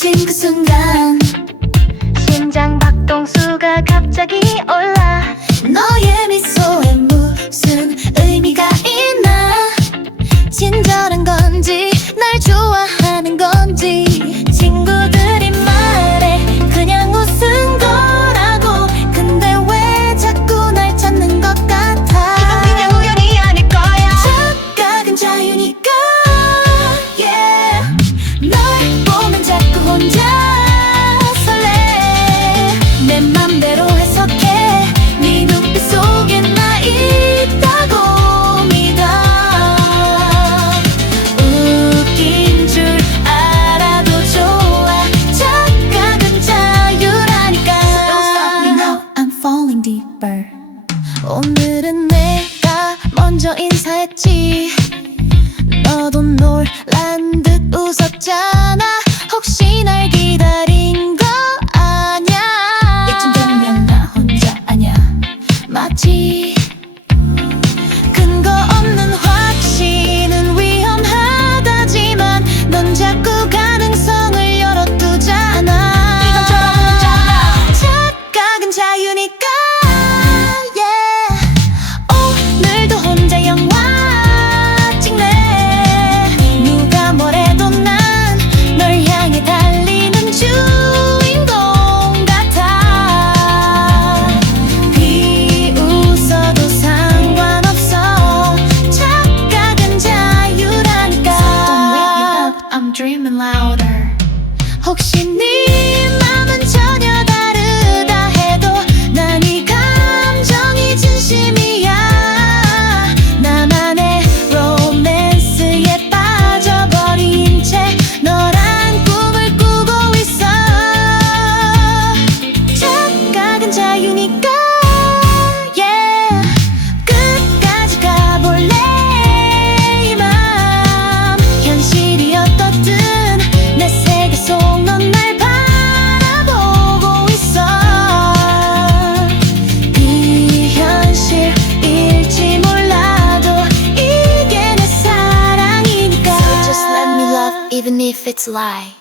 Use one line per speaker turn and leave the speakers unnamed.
스며든 그 순간
심장 박동수가 갑자기 올라.
너의 미소에 무슨 의미가 있나? 친절한 건지 날 좋아하는 건지 친구들이 말해 그냥 웃은 거라고. 근데 왜 자꾸 날 찾는 것 같아?
이건 그냥 우연이 아닐 거야.
착각은 자유니까 deeper 오늘은 내가 먼저 인사했지. 너도 놀란 듯 웃었잖아. 혹시 날 기다린 거 아냐? 이쯤 되면 나 혼자 아냐? 맞지 I'm dreaming louder 혹시 네 even if it's a lie